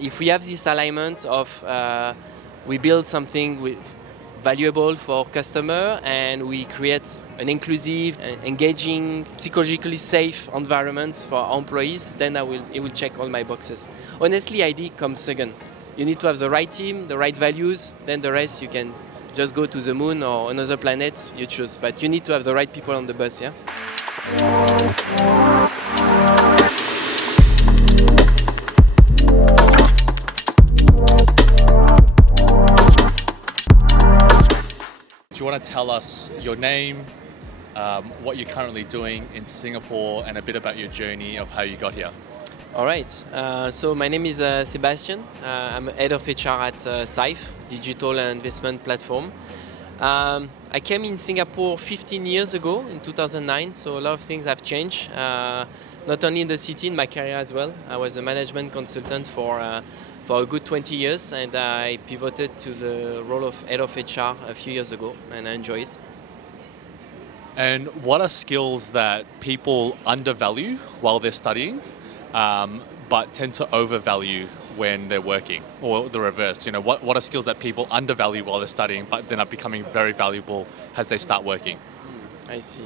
If we have this alignment of we build something valuable for customer and we create an inclusive, engaging, psychologically safe environment for our employees, then it will check all my boxes. Honestly, ID comes second. You need to have the right team, the right values, then the rest you can just go to the moon or another planet, you choose. But you need to have the right people on the bus, yeah? Do you want to tell us your name, what you're currently doing in Singapore, and a bit about your journey of how you got here? All right. So my name is Sebastian. I'm head of HR at SIFE, Digital Investment Platform. I came in Singapore 15 years ago in 2009, so a lot of things have changed. Not only in the city, in my career as well. I was a management consultant for a good 20 years, and I pivoted to the role of head of HR a few years ago, and I enjoy it. And what are skills that people undervalue while they're studying, but tend to overvalue when they're working, or the reverse? You know, what are skills that people undervalue while they're studying, but then are becoming very valuable as they start working? I see.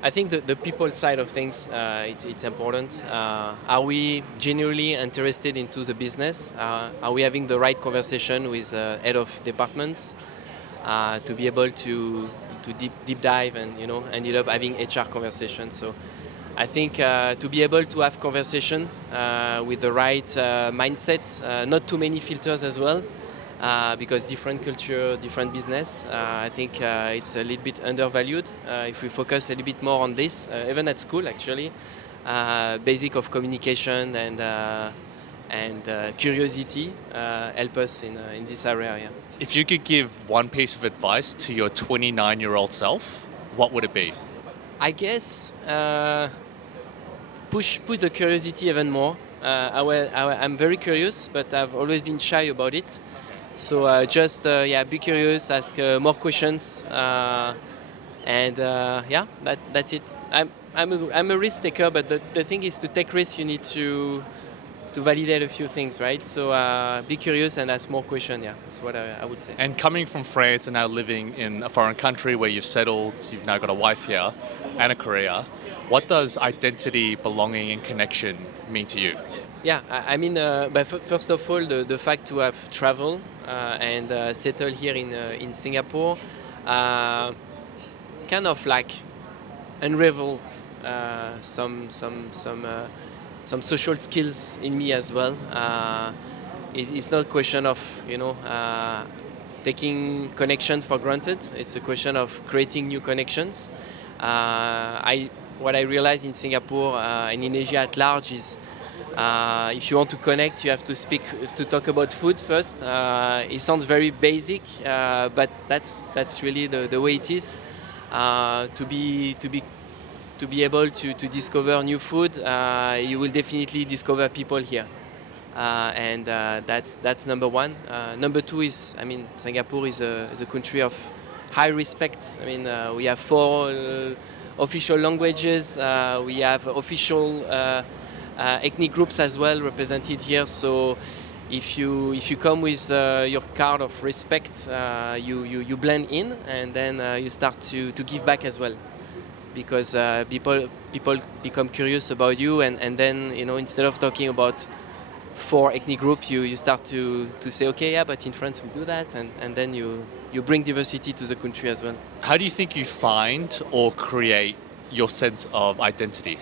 I think the people side of things, it's important. Are we genuinely interested into the business? Are we having the right conversation with head of departments to be able to deep dive and ended up having HR conversations? So I think to be able to have conversation with the right mindset, not too many filters as well. Because different culture, different business, I think it's a little bit undervalued. If we focus a little bit more on this, even at school actually, basic of communication and curiosity help us in this area. Yeah. If you could give one piece of advice to your 29-year-old self, what would it be? I guess push the curiosity even more. I'm very curious, but I've always been shy about it. So just be curious, ask more questions, and that's it. I'm a risk taker, but the thing is, to take risks, you need to validate a few things, right? So be curious and ask more questions. Yeah, that's what I would say. And coming from France and now living in a foreign country where you've settled, you've now got a wife here and a career, what does identity, belonging, and connection mean to you? Yeah, I mean, but first of all, the fact to have traveled and settle here in Singapore, kind of like unravel some social skills in me as well. It's not a question of taking connection for granted. It's a question of creating new connections. What I realized in Singapore and in Asia at large is, if you want to connect, you have to talk about food first. It sounds very basic, but that's really the way it is. To be able to discover new food, you will definitely discover people here, and that's number one. Number two is, Singapore is a country of high respect. We have 4 official languages. We have official ethnic groups as well represented here. So if you come with your card of respect, you blend in, and then you start to give back as well, because people become curious about you, and then instead of talking about 4 ethnic groups, you start to say, okay, yeah, but in France we do that, and then you bring diversity to the country as well. How do you think you find or create your sense of identity?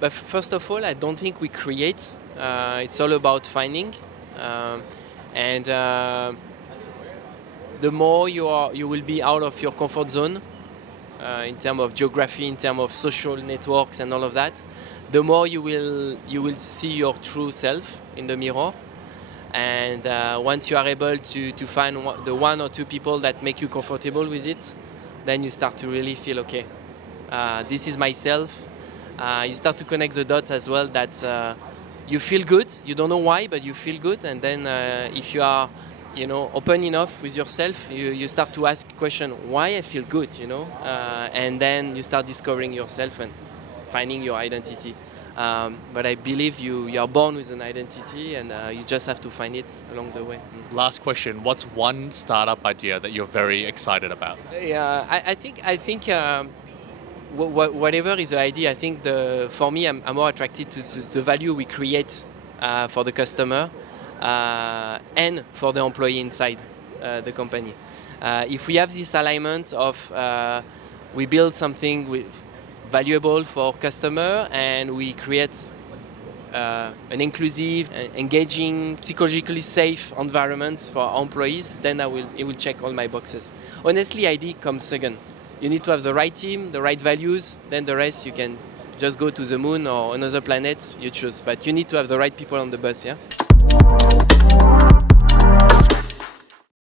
But first of all, I don't think we create. It's all about finding, and the more you will be out of your comfort zone in terms of geography, in terms of social networks, and all of that, the more you will see your true self in the mirror. And once you are able to find the 1 or 2 people that make you comfortable with it, then you start to really feel, okay, this is myself. You start to connect the dots as well, that you feel good. You don't know why, but you feel good. And then if you are open enough with yourself, you start to ask question, why I feel good, and then you start discovering yourself and finding your identity. But I believe you are born with an identity, and you just have to find it along the way. Last question: what's one startup idea that you're very excited about? Yeah, I think whatever is the idea, I think for me, I'm more attracted to the value we create for the customer and for the employee inside the company. If we have this alignment of we build something valuable for customer and we create an inclusive, engaging, psychologically safe environment for our employees, then it will check all my boxes. Honestly, ID comes second. You need to have the right team, the right values, then the rest you can just go to the moon or another planet, you choose. But you need to have the right people on the bus, yeah?